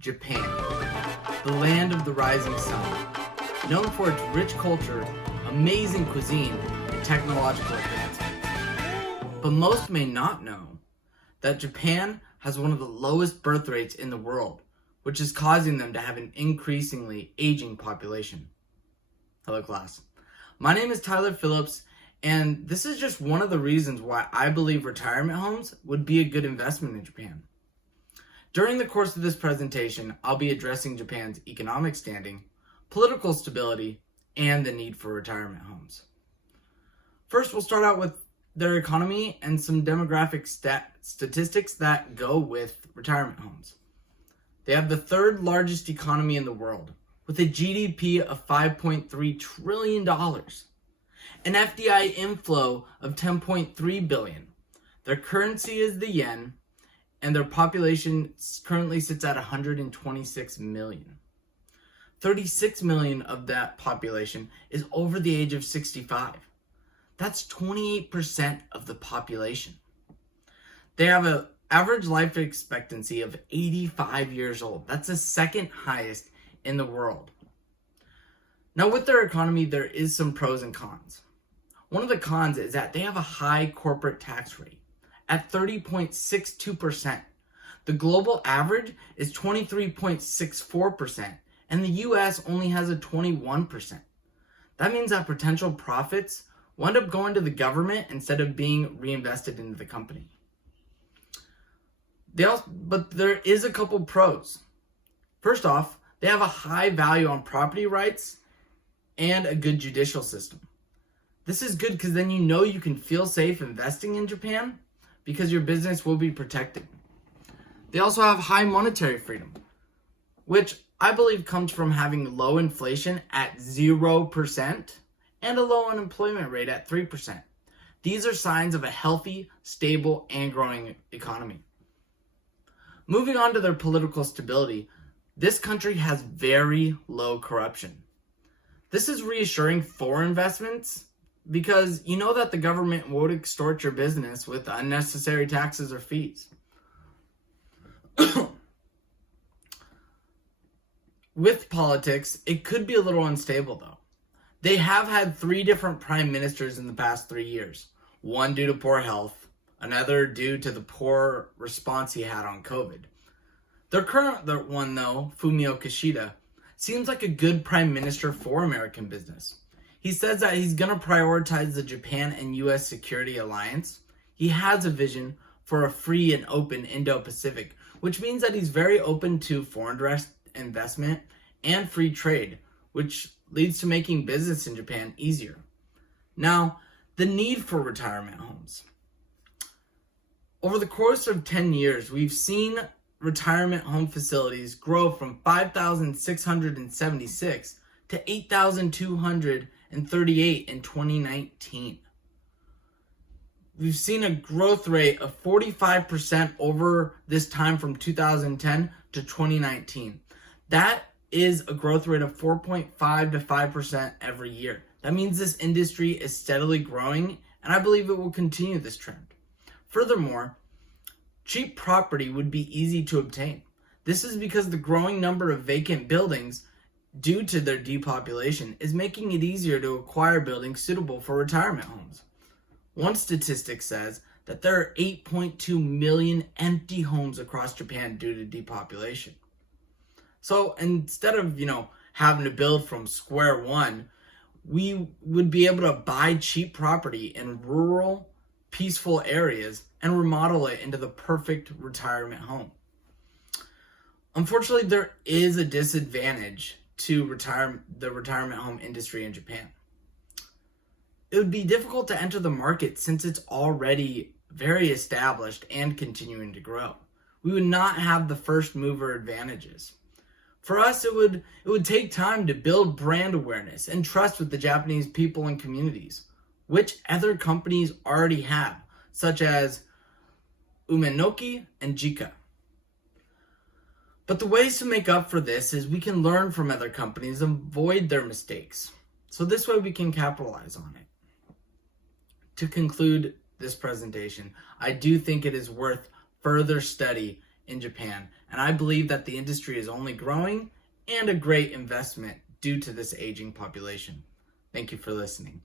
Japan, the land of the rising sun, known for its rich culture, amazing cuisine, and technological advancements. But most may not know that Japan has one of the lowest birth rates in the world, which is causing them to have an increasingly aging population. Hello class. My name is Tyler Phillips, and this is just one of the reasons why I believe retirement homes would be a good investment in Japan. During the course of this presentation, I'll be addressing Japan's economic standing, political stability, and the need for retirement homes. First, we'll start out with their economy and some demographic statistics that go with retirement homes. They have the third largest economy in the world, with a GDP of $5.3 trillion, an FDI inflow of $10.3 billion. Their currency is the yen, and their population currently sits at 126 million. 36 million of that population is over the age of 65. That's 28% of the population. They have an average life expectancy of 85 years old. That's the second highest in the world. Now, with their economy, there is some pros and cons. One of the cons is that they have a high corporate tax rate at 30.62%. The global average is 23.64%, and the US only has a 21%. That means that potential profits will end up going to the government instead of being reinvested into the company. But there is a couple pros. First off, they have a high value on property rights and a good judicial system. This is good because then you can feel safe investing in Japan because your business will be protected. They also have high monetary freedom, which I believe comes from having low inflation at 0% and a low unemployment rate at 3%. These are signs of a healthy, stable, and growing economy. Moving on to their political stability, this country has very low corruption. This is reassuring for investments because you know that the government won't extort your business with unnecessary taxes or fees. With politics, it could be a little unstable though. They have had 3 different prime ministers in the past 3 years. One due to poor health, another due to the poor response he had on COVID. Their current one though, Fumio Kishida, seems like a good prime minister for American business. He says that he's going to prioritize the Japan and US security alliance. He has a vision for a free and open Indo-Pacific, which means that he's very open to foreign direct investment and free trade, which leads to making business in Japan easier. Now, the need for retirement homes. Over the course of 10 years, we've seen retirement home facilities grow from 5,676 to 8,238 in 2019. We've seen a growth rate of 45% over this time from 2010 to 2019. That is a growth rate of 4.5 to 5% every year. That means this industry is steadily growing, and I believe it will continue this trend. Furthermore, cheap property would be easy to obtain. This is because the growing number of vacant buildings due to their depopulation is making it easier to acquire buildings suitable for retirement homes. One statistic says that there are 8.2 million empty homes across Japan due to depopulation. So instead of, having to build from square one, we would be able to buy cheap property in rural, peaceful areas and remodel it into the perfect retirement home. Unfortunately, there is a disadvantage to the retirement home industry in Japan. It would be difficult to enter the market since it's already very established and continuing to grow. We would not have the first mover advantages. For us, it would take time to build brand awareness and trust with the Japanese people and communities, which other companies already have, such as Umenoki and Jika. But the ways to make up for this is we can learn from other companies and avoid their mistakes. So this way we can capitalize on it. To conclude this presentation, I do think it is worth further study in Japan, and I believe that the industry is only growing and a great investment due to this aging population. Thank you for listening.